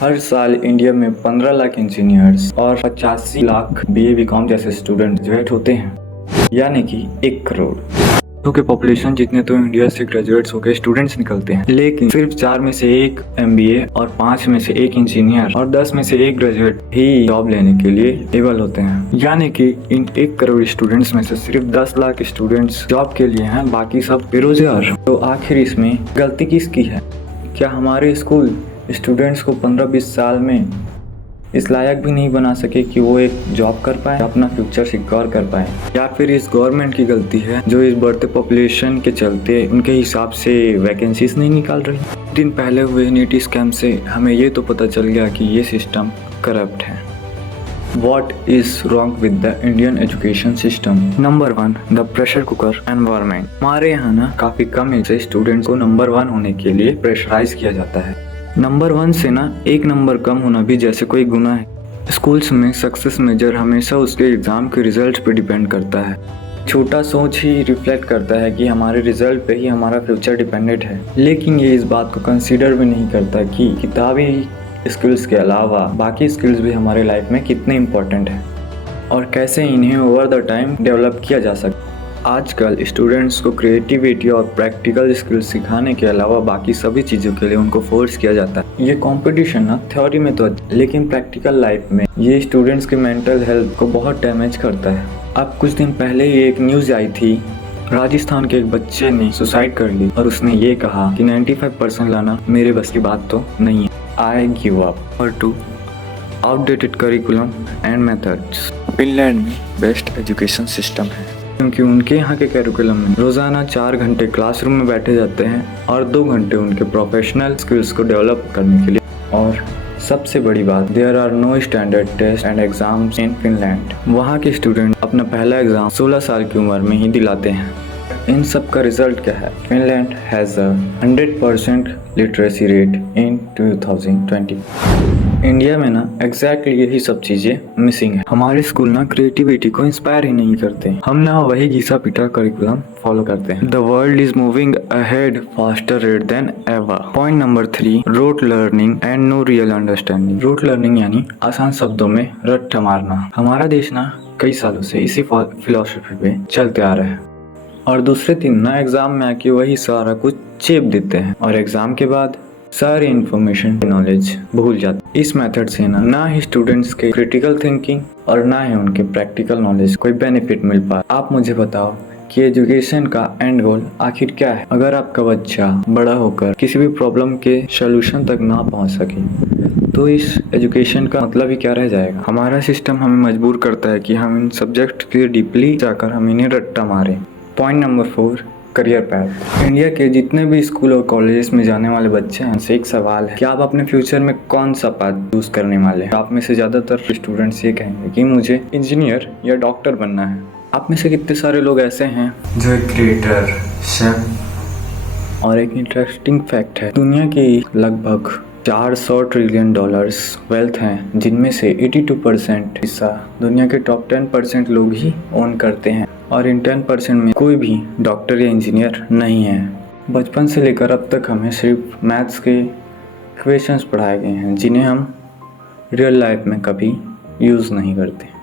हर साल इंडिया में 15 लाख इंजीनियर्स और 85 लाख बीए बीकॉम जैसे स्टूडेंट ग्रेजुएट होते हैं, यानी कि 1 करोड़। क्योंकि पॉपुलेशन जितने तो इंडिया से ग्रेजुएट्स होकर स्टूडेंट्स निकलते हैं, लेकिन सिर्फ 4 में से 1 एमबीए और 5 में से 1 इंजीनियर और 10 में से 1 ग्रेजुएट ही जॉब लेने के लिए एबल होते हैं। यानी कि इन 1 करोड़ स्टूडेंट्स में से सिर्फ 10 लाख स्टूडेंट्स जॉब के लिए हैं, बाकी सब बेरोजगार। तो आखिर इसमें गलती किसकी है? क्या हमारे स्कूल स्टूडेंट्स को 15-20 साल में इस लायक भी नहीं बना सके कि वो एक जॉब कर पाए, अपना फ्यूचर सिक्योर कर पाए? या फिर इस गवर्नमेंट की गलती है जो इस बढ़ते पॉपुलेशन के चलते उनके हिसाब से वैकेंसीज नहीं निकाल रही? दिन पहले हुए नीट स्कैम से हमें ये तो पता चल गया कि ये सिस्टम करप्ट है। What is wrong with the Indian education system? Number 1, the pressure cooker environment। हमारे यहाँ ना काफ़ी कम एज से स्टूडेंट्स को नंबर 1 होने के लिए प्रेशराइज किया जाता है। नंबर 1 से ना 1 नंबर कम होना भी जैसे कोई गुनाह है। स्कूल्स में सक्सेस मेजर हमेशा उसके एग्ज़ाम के रिजल्ट पे डिपेंड करता है। छोटा सोच ही रिफ्लेक्ट करता है कि हमारे रिजल्ट पे ही हमारा फ्यूचर डिपेंडेंट है, लेकिन ये इस बात को कंसीडर भी नहीं करता कि किताबी स्किल्स के अलावा बाकी स्किल्स भी हमारे लाइफ में कितने इम्पोर्टेंट हैं और कैसे इन्हें ओवर द टाइम डेवलप किया जा सकता है। आजकल स्टूडेंट्स को क्रिएटिविटी और प्रैक्टिकल स्किल्स सिखाने के अलावा बाकी सभी चीज़ों के लिए उनको फोर्स किया जाता है। ये कंपटीशन ना थ्योरी में तो, लेकिन प्रैक्टिकल लाइफ में ये स्टूडेंट्स की मेंटल हेल्थ को बहुत डैमेज करता है। अब कुछ दिन पहले ही एक न्यूज़ आई थी, राजस्थान के एक बच्चे ने सुसाइड कर ली और उसने ये कहा कि 95% लाना मेरे बस की बात तो नहीं है, आई गिव अप। और 2, outdated curriculum and methods. Finland में बेस्ट एजुकेशन सिस्टम है क्योंकि उनके यहाँ के करिकुलम में रोज़ाना 4 घंटे क्लासरूम में बैठे जाते हैं और 2 घंटे उनके प्रोफेशनल स्किल्स को डेवलप करने के लिए। और सबसे बड़ी बात, there are no standard test and exams in Finland. वहाँ के स्टूडेंट अपना पहला एग्ज़ाम 16 साल की उम्र में ही दिलाते हैं। इन सब का रिजल्ट क्या है? Finland has a 100% literacy rate in 2020। India में ना एग्जैक्टली यही सब चीज़ें मिसिंग है। हमारे स्कूल ना क्रिएटिविटी को इंस्पायर ही नहीं करते। हम ना वही घिसा पिटा करिकुलम फॉलो करते हैं। The world is moving ahead faster rate than ever. Point number 3, rote learning and no real understanding. Rote learning यानी आसान शब्दों में रट्टा मारना। हमारा देश ना कई सालों से इसी फिलॉसफी पे चलते आ रहा है और दूसरे दिन ना एग्जाम में आके वही सारा कुछ चेप देते हैं और एग्जाम के बाद सारी इन्फॉर्मेशन नॉलेज भूल जाते। इस मेथड से ना ही स्टूडेंट्स के क्रिटिकल थिंकिंग और ना ही उनके प्रैक्टिकल नॉलेज कोई बेनिफिट मिल पाए। आप मुझे बताओ कि एजुकेशन का एंड गोल आखिर क्या है? अगर आपका बच्चा बड़ा होकर किसी भी प्रॉब्लम के सोल्यूशन तक ना पहुंच सके तो इस एजुकेशन का मतलब ही क्या रह जाएगा? हमारा सिस्टम हमें मजबूर करता है कि हम इन सब्जेक्ट के डीपली जाकर हम इन्हें रट्टा मारें। Point number 4, career path. India के जितने भी स्कूल और कॉलेज में जाने वाले बच्चे हैं, उनसे एक सवाल है कि आप अपने फ्यूचर में कौन सा पाथ चूज करने वाले हैं? आप में से ज़्यादातर स्टूडेंट्स ये कहेंगे कि मुझे इंजीनियर या डॉक्टर बनना है। आप में से कितने सारे लोग ऐसे हैं जो एक क्रिएटर, शेफ। और एक इंटरेस्टिंग फैक्ट है, दुनिया की लगभग 400 ट्रिलियन डॉलर्स वेल्थ हैं, जिनमें से 82% हिस्सा दुनिया के टॉप 10% लोग ही ओन करते हैं और इन 10% में कोई भी डॉक्टर या इंजीनियर नहीं है। बचपन से लेकर अब तक हमें सिर्फ मैथ्स के इक्वेशंस पढ़ाए गए हैं जिन्हें हम रियल लाइफ में कभी यूज़ नहीं करते।